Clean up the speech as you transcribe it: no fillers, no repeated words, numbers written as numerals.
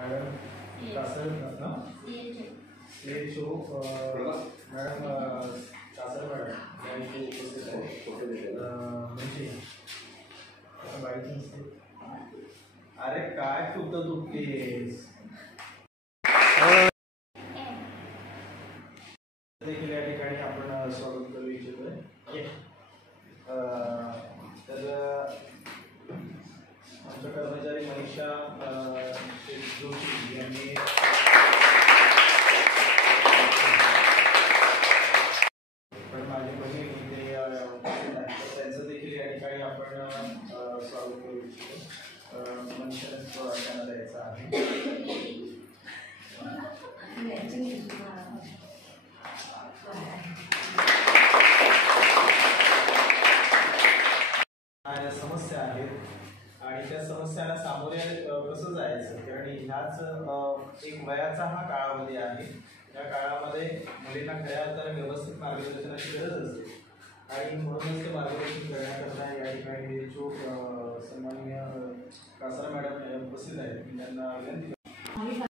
Madam Kasar ना CHO madam Kasar madam या इथे उपस्थित आहेत. म्हणजे बाईक नसते. अरे काय कुठं दुखतेस देखील या ठिकाणी आपण स्वागत करू इच्छितोय. तर आमच्या कर्मचारी मनीषा जोशी यांनी पण माझे बहीण इथे त्यांचं देखील या ठिकाणी आपण स्वागत करू इच्छितो. मनीषा त्यांना द्यायचं आहे. समस्या आहेत आणि त्या समस्यांना सामोरे कसं जायचं, कारण ह्याच एक वयाचा हा काळामध्ये आहे. या काळामध्ये मुलींना खऱ्या अर्थाने व्यवस्थित मार्गदर्शनाची गरज असते आणि म्हणूनच ते मार्गदर्शन करण्याकरता या ठिकाणी जो सन्माननीय कासरा मॅडम उपस्थित आहेत त्यांना विनंती